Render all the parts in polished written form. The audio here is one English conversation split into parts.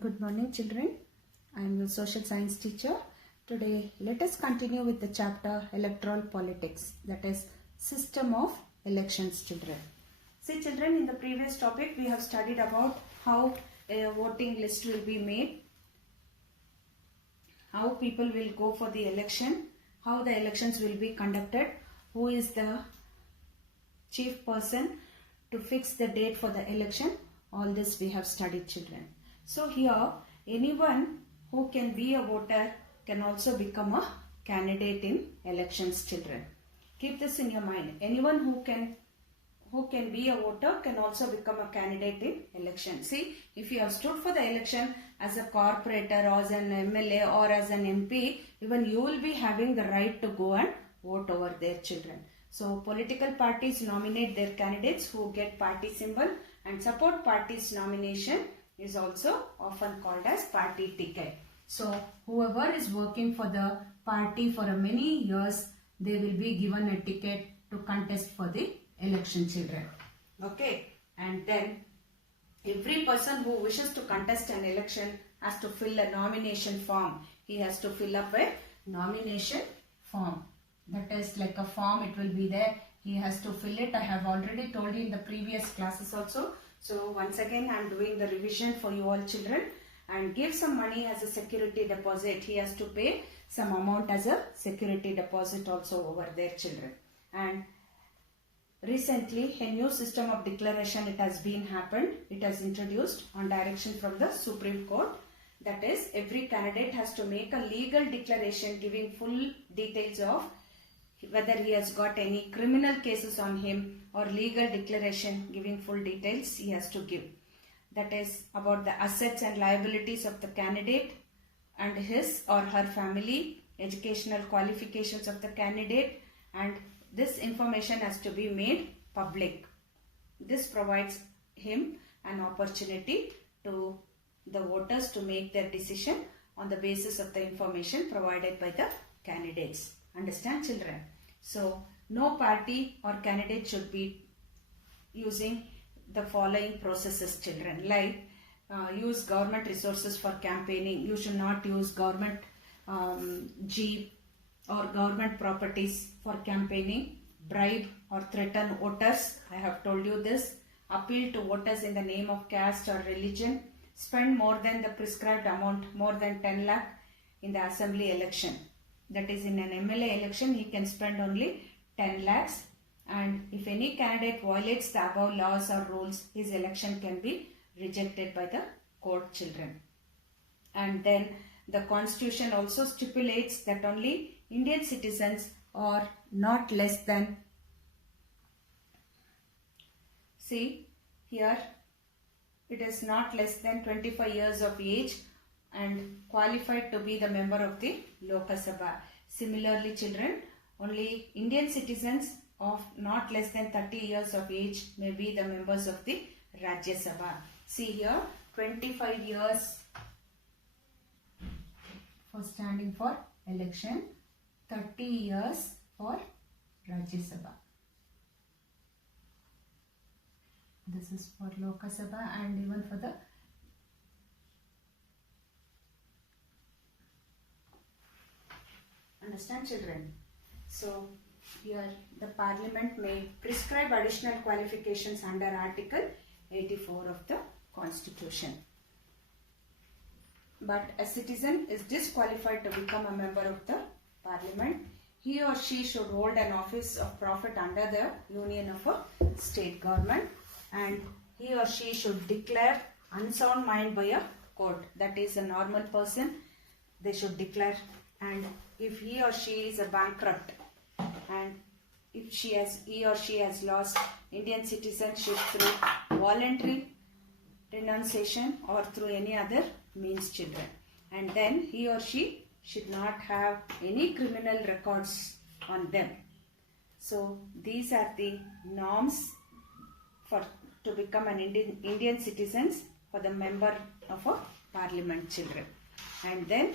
Good morning, children. I am your social science teacher. Today, let us continue with the chapter Electoral Politics, that is System of Elections, children. See, children, in the previous topic, we have studied about how a voting list will be made, how people will go for the election, how the elections will be conducted, who is the chief person to fix the date for the election. All this we have studied, children. So here, anyone who can be a voter can also become a candidate in elections, children. Keep this in your mind. Anyone who can be a voter can also become a candidate in election. See, if you have stood for the election as a corporator or as an MLA or as an MP, even you will be having the right to go and vote over their, children. So, political parties nominate their candidates who get party symbol, and support party's nomination is also often called as party ticket. So, whoever is working for the party for many years, they will be given a ticket to contest for the election, children. Okay, and then every person who wishes to contest an election has to fill a nomination form. He has to fill up a nomination form. That is like a form, it will be there. He has to fill it. I have already told you in the previous classes also. So once again I am doing the revision for you all, children. And give some money as a security deposit. He has to pay some amount as a security deposit also over there, children. And recently a new system of declaration it has been happened. It has introduced on direction from the Supreme Court. That is, every candidate has to make a legal declaration giving full details of whether he has got any criminal cases on him, or legal declaration giving full details he has to give. That is about the assets and liabilities of the candidate and his or her family, educational qualifications of the candidate, and this information has to be made public. This provides him an opportunity to the voters to make their decision on the basis of the information provided by the candidates. Understand, children? So, no party or candidate should be using the following processes, children. Like, use government resources for campaigning. You should not use government jeep or government properties for campaigning. Bribe or threaten voters. I have told you this. Appeal to voters in the name of caste or religion. Spend more than the prescribed amount, more than 10 lakh in the assembly election. That is, in an MLA election, he can spend only 10 lakhs. And if any candidate violates the above laws or rules, his election can be rejected by the court, children. And then the constitution also stipulates that only Indian citizens are not less than, see here, it is not less than 25 years of age and qualified to be the member of the Lok Sabha. Similarly, children, only Indian citizens of not less than 30 years of age may be the members of the Rajya Sabha. See here, 25 years for standing for election, 30 years for Rajya Sabha. This is for Lok Sabha and even for the understand, children? So, here the Parliament may prescribe additional qualifications under Article 84 of the Constitution. But a citizen is disqualified to become a member of the Parliament. He or she should hold an office of profit under the union of a state government, and he or she should declare unsound mind by a court. That is, a normal person, they should declare. And if he or she is a bankrupt, and if he or she has lost Indian citizenship through voluntary renunciation or through any other means, children, and then he or she should not have any criminal records on them. So these are the norms to become an Indian citizens for the member of a parliament, children. And then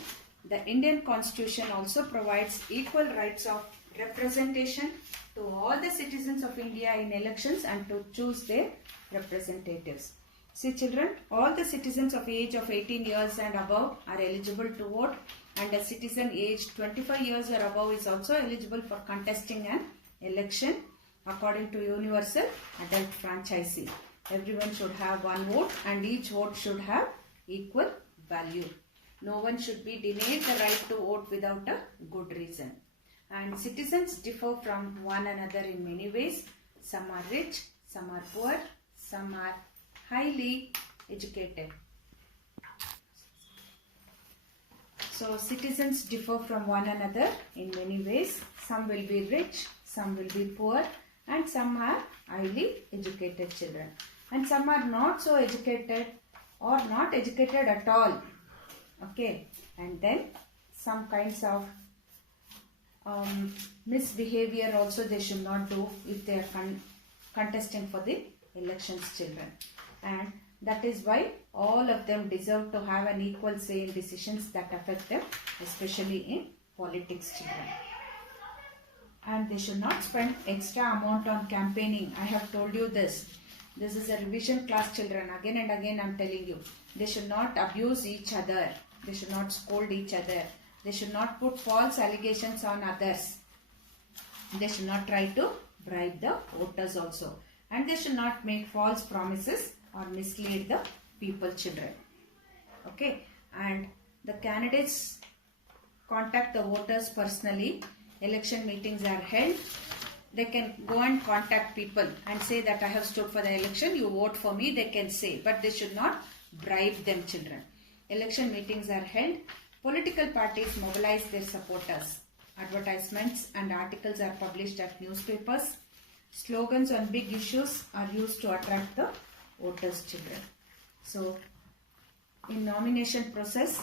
the Indian Constitution also provides equal rights of representation to all the citizens of India in elections and to choose their representatives. See children, all the citizens of age of 18 years and above are eligible to vote, and a citizen aged 25 years or above is also eligible for contesting an election according to universal adult franchise. Everyone should have one vote and each vote should have equal value. No one should be denied the right to vote without a good reason. And citizens differ from one another in many ways. Some are rich, some are poor, some are highly educated. So citizens differ from one another in many ways. Some will be rich, some will be poor, and some are highly educated children. And some are not so educated or not educated at all. Okay, and then some kinds of misbehavior also they should not do if they are contesting for the elections children. And that is why all of them deserve to have an equal say in decisions that affect them, especially in politics children. And they should not spend extra amount on campaigning. I have told you this. This is a revision class children. Again and again I am telling you. They should not abuse each other. They should not scold each other. They should not put false allegations on others. They should not try to bribe the voters also. And they should not make false promises or mislead the people children. Okay. And the candidates contact the voters personally. Election meetings are held. They can go and contact people and say that I have stood for the election, you vote for me, they can say. But they should not bribe them children. Election meetings are held. Political parties mobilize their supporters. Advertisements and articles are published at newspapers. Slogans on big issues are used to attract the voters children. So, in nomination process,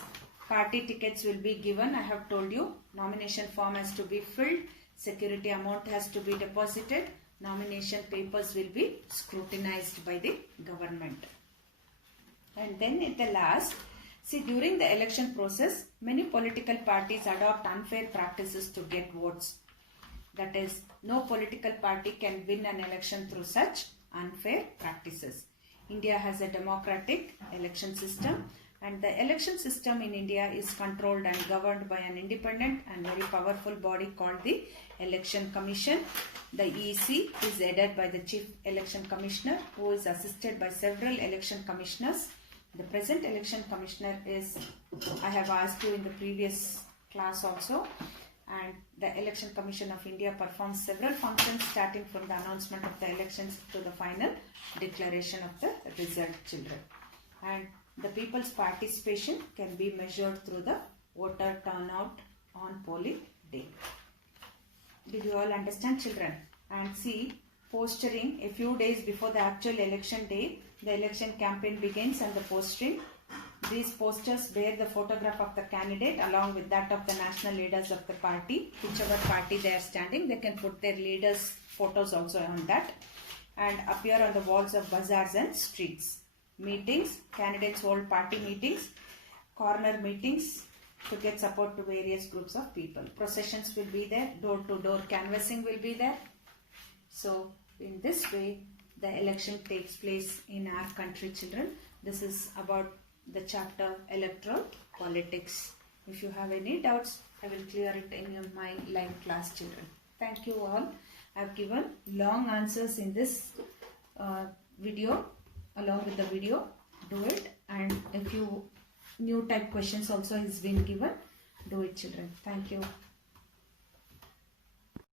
party tickets will be given. I have told you, nomination form has to be filled. Security amount has to be deposited. Nomination papers will be scrutinized by the government. And then at the last, see, during the election process, many political parties adopt unfair practices to get votes. That is, no political party can win an election through such unfair practices. India has a democratic election system, and the election system in India is controlled and governed by an independent and very powerful body called the Election Commission. The EC is headed by the Chief Election Commissioner, who is assisted by several election commissioners. The present election commissioner is, I have asked you in the previous class also, and the Election Commission of India performs several functions starting from the announcement of the elections to the final declaration of the result children. And the people's participation can be measured through the voter turnout on polling day. Did you all understand children? And see, posturing a few days before the actual election day, the election campaign begins and the posting. These posters bear the photograph of the candidate along with that of the national leaders of the party. Whichever party they are standing, they can put their leaders' photos also on that and appear on the walls of bazaars and streets. Meetings, candidates hold party meetings, corner meetings to get support to various groups of people. Processions will be there, door-to-door canvassing will be there. So, in this way, the election takes place in our country, children. This is about the chapter Electoral Politics. If you have any doubts, I will clear it in my live class, children. Thank you all. I have given long answers in this video. Along with the video, do it, and a few new type questions also is been given. Do it children. Thank you.